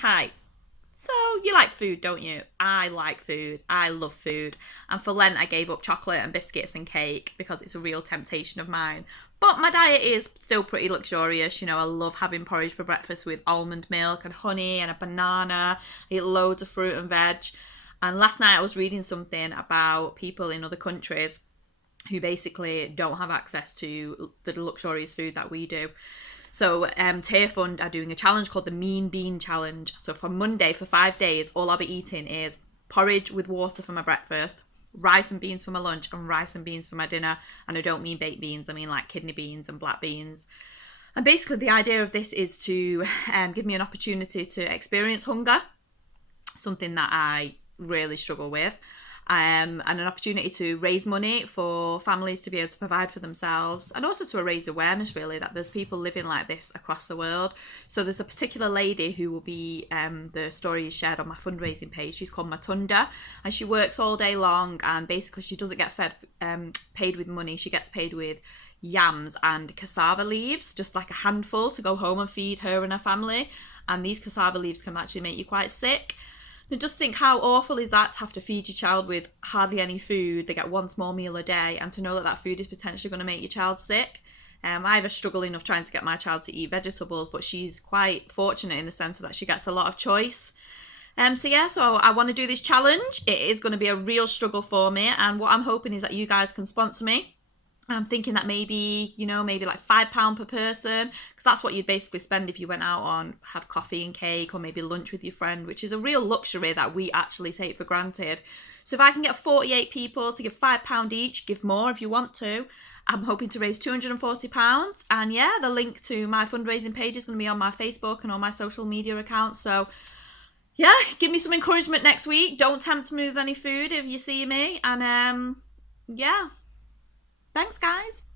Hi. So, you like food, don't you? I like food. I love food. And for Lent, I gave up chocolate and biscuits and cake because it's a real temptation of mine. But my diet is still pretty luxurious. I love having porridge for breakfast with almond milk and honey and a banana. I eat loads of fruit and veg. And last night I was reading something about people in other countries who basically don't have access to the luxurious food that we do. So Tearfund are doing a challenge called the Mean Bean Challenge. So from Monday for 5 days, all I'll be eating is porridge with water for my breakfast, rice and beans for my lunch, and rice and beans for my dinner. And I don't mean baked beans, I mean like kidney beans and black beans. And basically the idea of this is to give me an opportunity to experience hunger, something that I really struggle with, and an opportunity to raise money for families to be able to provide for themselves, and also to raise awareness really that there's people living like this across the world. So there's a particular lady who will be, the story is shared on my fundraising page. She's called Matunda, and she works all day long, and basically she doesn't get paid with money. She gets paid with yams and cassava leaves, just like a handful to go home and feed her and her family. And these cassava leaves can actually make you quite sick. And just think, how awful is that to have to feed your child with hardly any food? They get one small meal a day, and to know that that food is potentially going to make your child sick. I have a struggle enough trying to get my child to eat vegetables, but she's quite fortunate in the sense that she gets a lot of choice. So I want to do this challenge. It is going to be a real struggle for me, and what I'm hoping is that you guys can sponsor me. I'm thinking that maybe like £5 per person, because that's what you'd basically spend if you went out on have coffee and cake, or maybe lunch with your friend, which is a real luxury that we actually take for granted. So if I can get 48 people to give £5 each, give more if you want to. I'm hoping to raise £240. And yeah, the link to my fundraising page is going to be on my Facebook and all my social media accounts. So yeah, give me some encouragement next week. Don't tempt me with any food if you see me. And yeah. Thanks, guys.